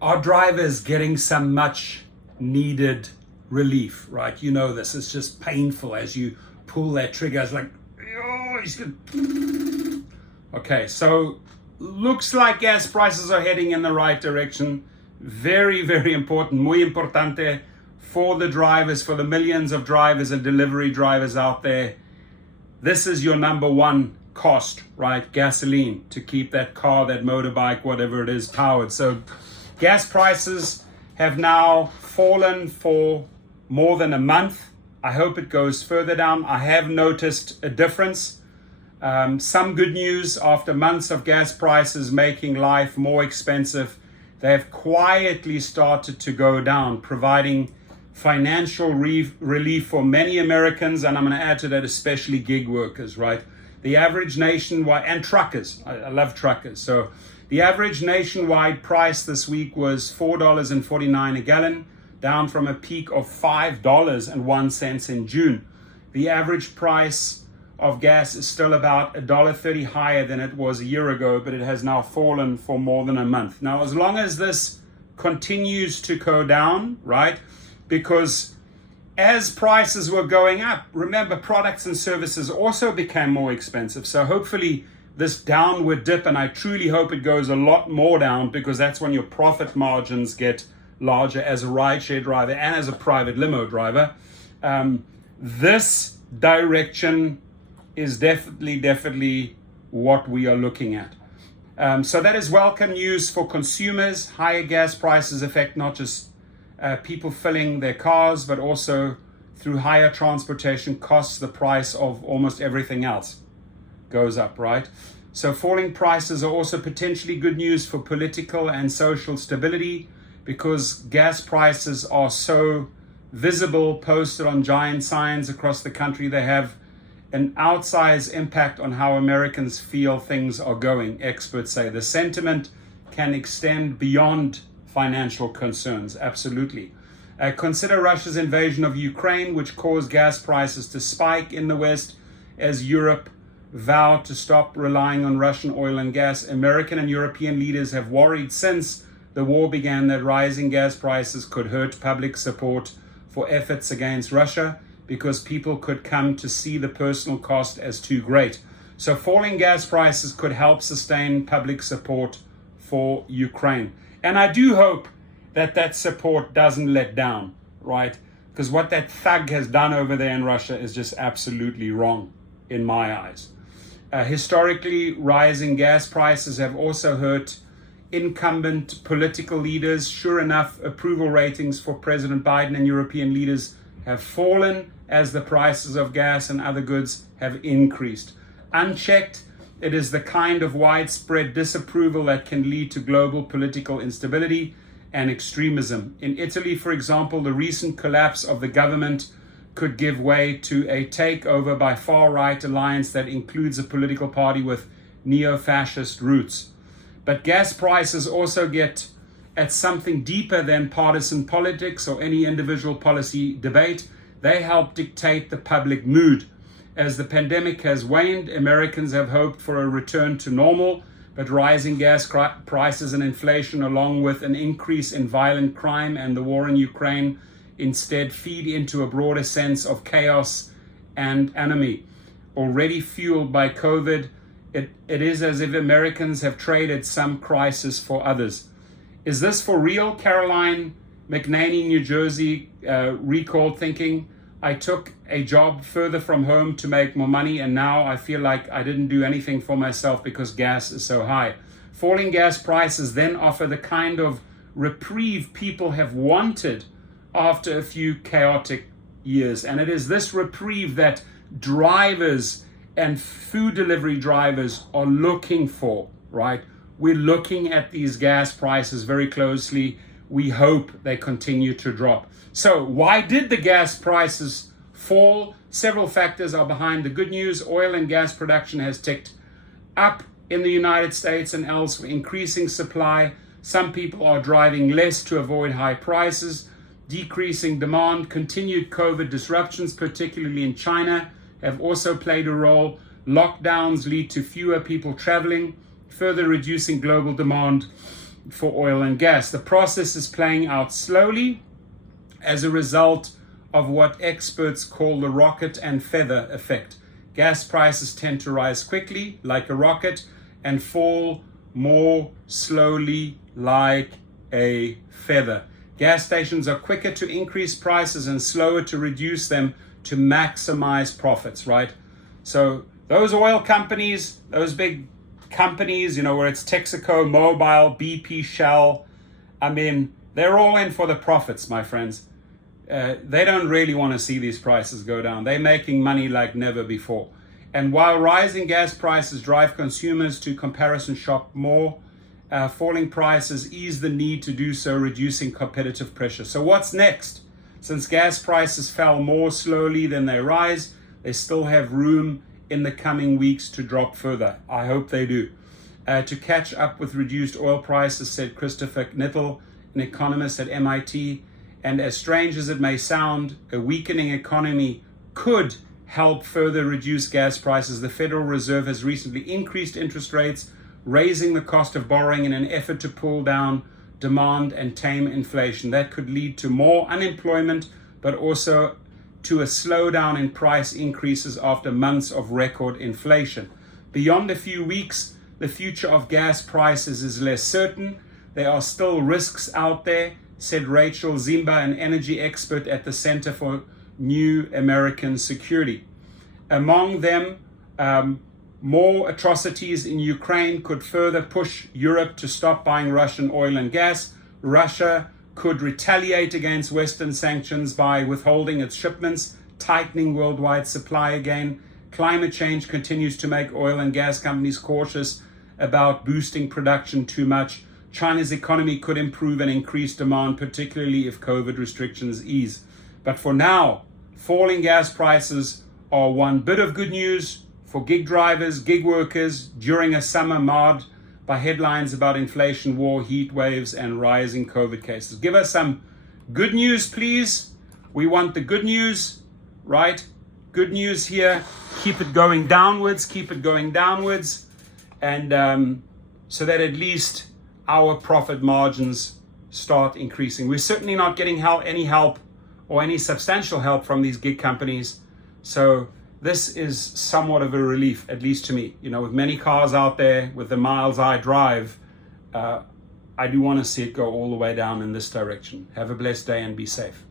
Are drivers getting some much needed relief, right? You know this, it's just painful as you pull that trigger. It's like, oh, he's good. Okay, so looks like gas prices are heading in the right direction. Very, very important, muy importante for the drivers, for the millions of drivers and delivery drivers out there. This is your number one cost, right? Gasoline, to keep that car, that motorbike, whatever it is, powered. So gas prices have now fallen for more than a month. I hope it goes further down. I have noticed a difference. Some good news: after months of gas prices making life more expensive, they have quietly started to go down, providing financial relief for many Americans, and I'm going to add to that especially gig workers, right? The average nationwide, and truckers, I love truckers. So the average nationwide price this week was $4.49 a gallon, down from a peak of $5.01 in June. The average price of gas is still about $1.30 higher than it was a year ago, but it has now fallen for more than a month. Now, as long as this continues to go down, right? Because as prices were going up, remember, products and services also became more expensive. So hopefully this downward dip, and I truly hope it goes a lot more down, because that's when your profit margins get larger as a rideshare driver and as a private limo driver. This direction is definitely what we are looking at. So that is welcome news for consumers. Higher gas prices affect not just people filling their cars, but also through higher transportation costs, the price of almost everything else goes up, right? So falling prices are also potentially good news for political and social stability, because gas prices are so visible, posted on giant signs across the country. They have an outsized impact on how Americans feel things are going. Experts say the sentiment can extend beyond financial concerns, absolutely. Consider Russia's invasion of Ukraine, which caused gas prices to spike in the West as Europe vowed to stop relying on Russian oil and gas. American and European leaders have worried since the war began that rising gas prices could hurt public support for efforts against Russia, because people could come to see the personal cost as too great. So falling gas prices could help sustain public support for Ukraine. And I do hope that that support doesn't let down, right? Because what that thug has done over there in Russia is just absolutely wrong in my eyes. Historically, rising gas prices have also hurt incumbent political leaders. Sure enough, approval ratings for President Biden and European leaders have fallen as the prices of gas and other goods have increased. Unchecked, it is the kind of widespread disapproval that can lead to global political instability and extremism. In Italy, for example, the recent collapse of the government could give way to a takeover by far-right alliance that includes a political party with neo-fascist roots. But gas prices also get at something deeper than partisan politics or any individual policy debate. They help dictate the public mood. As the pandemic has waned, Americans have hoped for a return to normal, but rising gas prices and inflation, along with an increase in violent crime and the war in Ukraine, instead feed into a broader sense of chaos and enemy. Already fueled by COVID, it is as if Americans have traded some crisis for others. Is this for real? Caroline McNaney, New Jersey, recalled thinking, I took a job further from home to make more money, and now I feel like I didn't do anything for myself because gas is so high. Falling gas prices then offer the kind of reprieve people have wanted after a few chaotic years. And it is this reprieve that drivers and food delivery drivers are looking for, right? We're looking at these gas prices very closely. We hope they continue to drop. So why did the gas prices fall? Several factors are behind the good news. Oil and gas production has ticked up in the United States and elsewhere, increasing supply. Some people are driving less to avoid high prices. Decreasing demand, continued COVID disruptions, particularly in China, have also played a role. Lockdowns lead to fewer people traveling, further reducing global demand. for oil and gas. The process is playing out slowly as a result of what experts call the rocket and feather effect. Gas prices tend to rise quickly, like a rocket, and fall more slowly, like a feather. Gas stations are quicker to increase prices and slower to reduce them to maximize profits, right? So those oil companies, those big companies, you know, where it's Texaco, Mobil, BP, Shell, I mean, they're all in for the profits, my friends. They don't really want to see these prices go down. They're making money like never before. And while rising gas prices drive consumers to comparison shop more, falling prices ease the need to do so, reducing competitive pressure. So what's next? Since gas prices fell more slowly than they rise, they still have room in the coming weeks to drop further. I hope they do. To catch up with reduced oil prices, said Christopher Knittel, an economist at MIT. And as strange as it may sound, a weakening economy could help further reduce gas prices. The Federal Reserve has recently increased interest rates, raising the cost of borrowing in an effort to pull down demand and tame inflation. That could lead to more unemployment, but also to a slowdown in price increases after months of record inflation. Beyond a few weeks, the future of gas prices is less certain. There are still risks out there, said Rachel Zimba, an energy expert at the Center for New American Security. Among them, more atrocities in Ukraine could further push Europe to stop buying Russian oil and gas. Russia could retaliate against Western sanctions by withholding its shipments, tightening worldwide supply again. Climate change continues to make oil and gas companies cautious about boosting production too much. China's economy could improve and increase demand, particularly if COVID restrictions ease. But for now, falling gas prices are one bit of good news for gig drivers, gig workers during a summer marred by headlines about inflation, war, heat waves, and rising COVID cases. Give us some good news, please. We want the good news, right? Good news here. Keep it going downwards, and so that at least our profit margins start increasing. We're certainly not getting any help or any substantial help from these gig companies. So this is somewhat of a relief, at least to me. You know, with many cars out there, with the miles I drive, I do want to see it go all the way down in this direction. Have a blessed day and be safe.